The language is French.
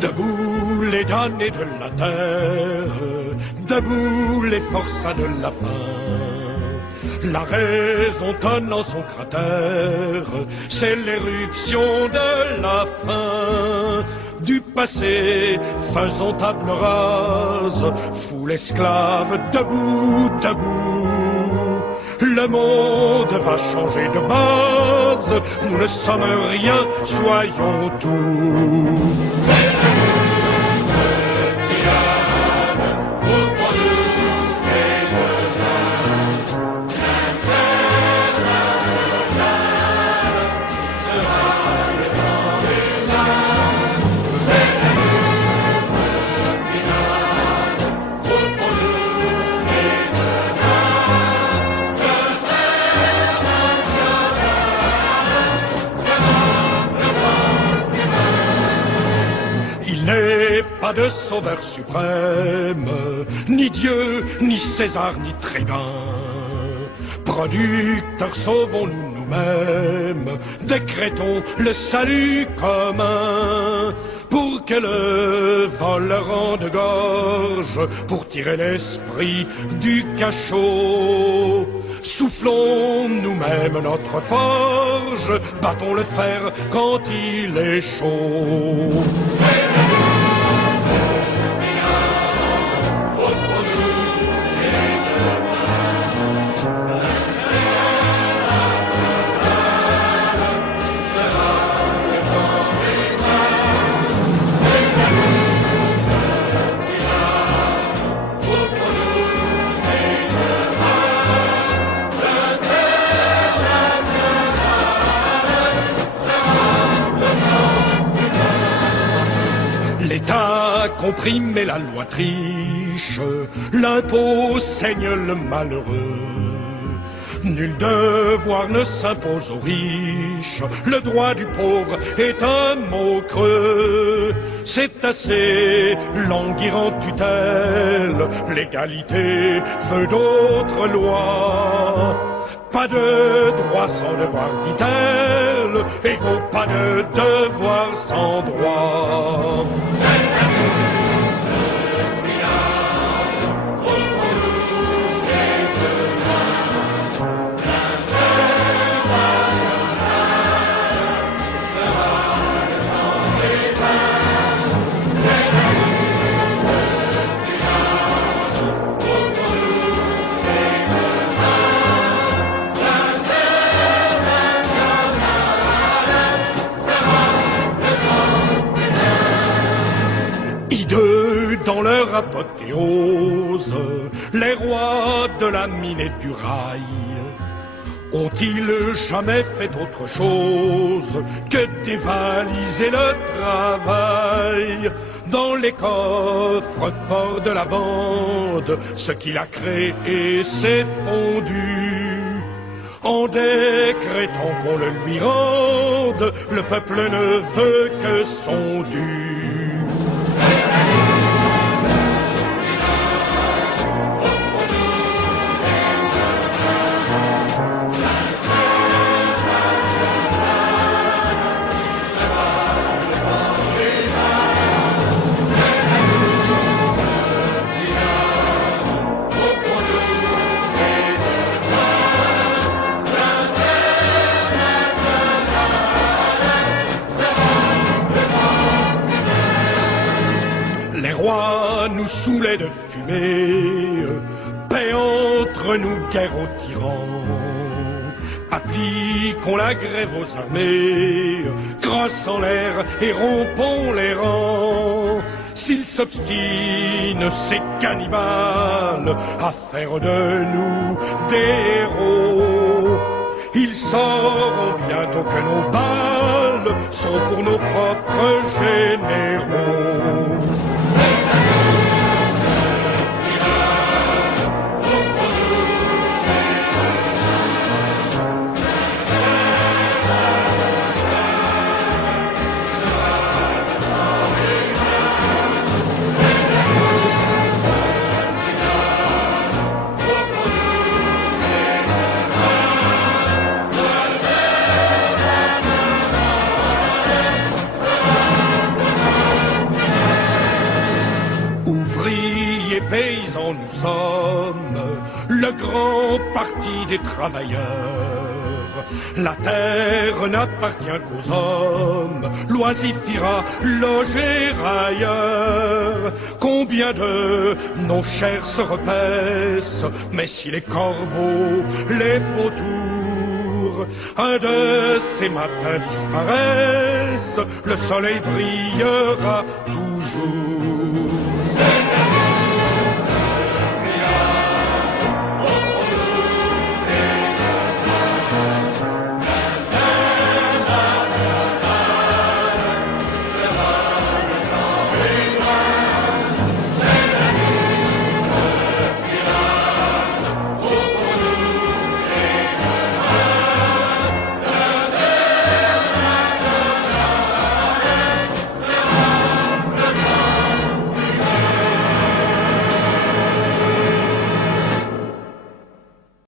Debout les damnés de la terre, debout les forçats de la faim. La raison tonne en son cratère, c'est l'éruption de la fin. Du passé, faisons table rase, foule esclave, debout, debout. Le monde va changer de base, nous ne sommes rien, soyons tout. Pas de sauveur suprême, ni Dieu, ni César, ni tribun. Producteurs, sauvons-nous nous-mêmes, décrétons le salut commun. Pour que le vol rende gorge, pour tirer l'esprit du cachot. Soufflons nous-mêmes notre forge, battons le fer quand il est chaud. L'État comprime et la loi triche, l'impôt saigne le malheureux. Nul devoir ne s'impose aux riches, le droit du pauvre est un mot creux. C'est assez languir en tutelle, l'égalité veut d'autres lois. Pas de droit sans devoir, dit-elle, égaux, pas de devoir sans droit. Dans leur apothéose, les rois de la mine et du rail ont-ils jamais fait autre chose que dévaliser le travail? Dans les coffres forts de la bande, ce qu'il a créé s'est fondu. En décrétant qu'on le lui rende, le peuple ne veut que son dû. Les rois nous saoulaient de fumée, paix entre nous, guerre aux tyrans. Appliquons la grève aux armées, crosse en l'air et rompons les rangs. S'ils s'obstinent, ces cannibales, à faire de nous des héros, ils sauront bientôt que nos balles sont pour nos propres généraux. dont nous sommes le grand parti des travailleurs. La terre n'appartient qu'aux hommes, l'oisif ira loger ailleurs. Combien de nos chairs se repaissent, mais si les corbeaux, les vautours, un de ces matins disparaissent, le soleil brillera toujours.